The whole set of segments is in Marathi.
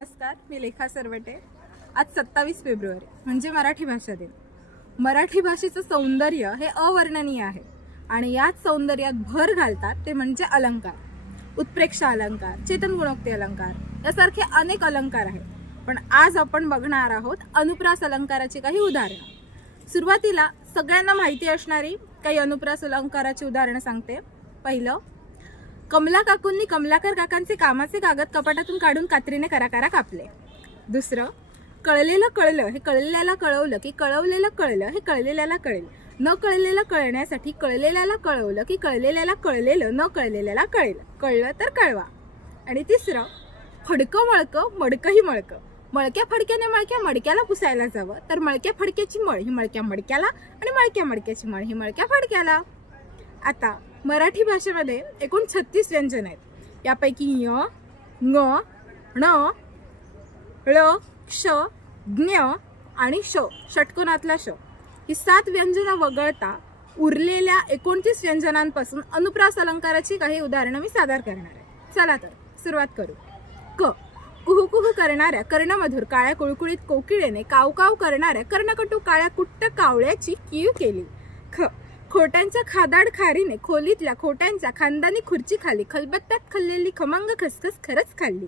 नमस्कार, मी लेखा सरवटे। आज 27 फेब्रुवारी म्हणजे मराठी भाषा दिन। मराठी भाषेचं सौंदर्य हे अवर्णनीय आहे आणि याच सौंदर्यात भर घालतात ते म्हणजे अलंकार। उत्प्रेक्षा अलंकार, चेतन गुणोक्ती अलंकार यासारखे अनेक अलंकार आहेत, पण आज आपण बघणार आहोत अनुप्रास अलंकाराची काही उदाहरणं। सुरुवातीला सगळ्यांना माहिती असणारी काही अनुप्रास अलंकाराची उदाहरणं सांगते। पहिलं, कमला काकूंनी कमलाकर काकांचे कामाचे कागद कपाटातून काढून कात्रीने कराकारा कापले। दुसरं, कळलेलं कळलं हे कळलेल्याला कळवलं की कळवलेलं कळलं हे कळलेल्याला कळेल, न कळलेलं कळण्यासाठी कळलेल्याला कळवलं की कळलेल्याला कळलेलं न कळलेल्याला कळेल, कळलं तर कळवा। आणि तिसरं, फडकं मळकं मडकंही मळकं, मळक्या फडक्याने मळक्या मडक्याला पुसायला जावं तर मळक्या फडक्याची मळ ही मळक्या मडक्याला आणि मळक्या मडक्याची मळ ही मळक्या फडक्याला। आता मराठी भाषेमध्ये एकूण 36 व्यंजन आहेत। यापैकी य, ङ, ण, ळ, क्ष, ज्ञ आणि श, षटकोनातला श ही 7 व्यंजनं वगळता उरलेल्या 29 व्यंजनांपासून अनुप्रास अलंकाराची काही उदाहरणं मी सादर करणार आहे। चला तर सुरुवात करू। क, कुहू कुहू करणाऱ्या कर्णमधुर काळ्या कुळकुळीत कोकिळेने काव काव करणाऱ्या कर्णकटू काळ्या कुट्ट कावळ्याची कीव केली। ख, खोट्यांच्या खादाड खारीने खोलीतल्या खोट्यांच्या खानदानी खुर्ची खाली खलबत्त्यात खाल्लेली खमंग खसखस खरंच खाल्ली।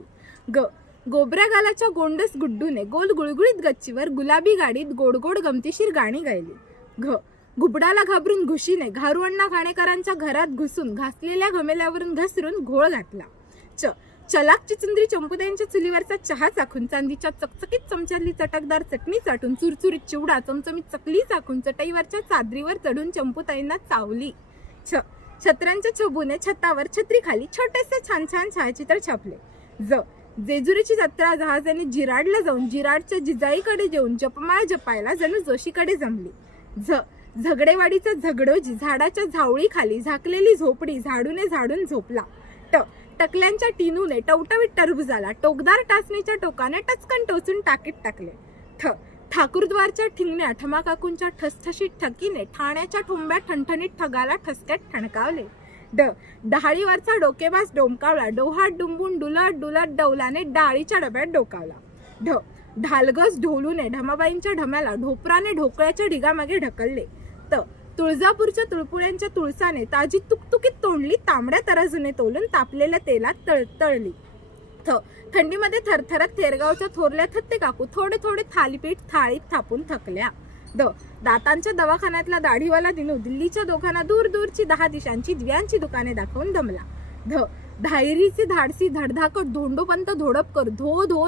ग, गोबऱ्या गालाच्या गोंडस गुड्डूने गोल गुळगुळीत गच्चीवर गुलाबी गाडीत गोड गोड गमतीशीर गाणी गायली। घ, घुबडाला घाबरून घुशीने घारुअण्णा घाणेकरांच्या घरात घुसून घासलेल्या घमेल्यावरून घसरून घोळ घातला। च, चलाक चिचुंद्री चंपुताईंच्या चुलीवरचा चहा चाखून चांदीच्या चकचकीत चमच्यातली चटकदार चटणी चाटून चुरचुरीत चिवडा चमचमीत चकली चाखून चटईवरच्या चादरीवर चढून चंपुताईंना चावली। छ, छत्र्यांच्या छबूने छतावर छत्री खाली छोटेसे छान छान छायाचित्र छापले। ज, जेजुरीची जत्रा जहाजाने जिराडला जाऊन जिराडच्या जिजाईकडे जेवून जपमाळ जपायला जणू जोशीकडे जमली। झ, झगडेवाडीचा झगडोजी झाडाच्या झावळी खाली झाकलेली झोपडी झाडूने झाडून झोपला। ट, टकल्यांच्या टिनूने टवटवीत टरबुजाला टोकदार टाचणीच्या टोकाने टचकन टोचून टाकीत टाकले। ठ, ठाकूरद्वारच्या ठिंगण्या ठमाकाकूंच्या ठसठशीत ठकीने ठाण्याच्या ठोंब्या ठणठणीत ठगाला ठसक्यात ठणकावले। ड, डहाळीवरचा डोकेबाज डोमकावला डोहात डुंबून डुलत डुलत डौलाने डाळीच्या डब्यात डोकावला। ढ, ढालगस ढोलूने ढमाबाईंच्या ढम्याला ढोपराने ढोकळ्याच्या ढिगामागे ढकलले। त, तुळजापूरच्या तुळपुळ्यांच्या तुळसाने ताजी तुकतुकीत तोंडली तांबड्या तराजूने तोलून तापलेल्या तेलात तळली। थ, थंडीमध्ये थरथरत थेरगावच्या थोरल्या थत्ते काकू थोडे थोडे थालीपीठ थाळीत थापून थकल्या। द, दातांच्या दवाखान्यातला दाढीवाला दिनू दिल्लीच्या दोघांना दूर दूरची 10 दिशांची दिव्यांची दुकाने दाखवून दमला। ध, धायरीचे धाडसी धडधाकट धोंडोपंत धोडपकर धो धो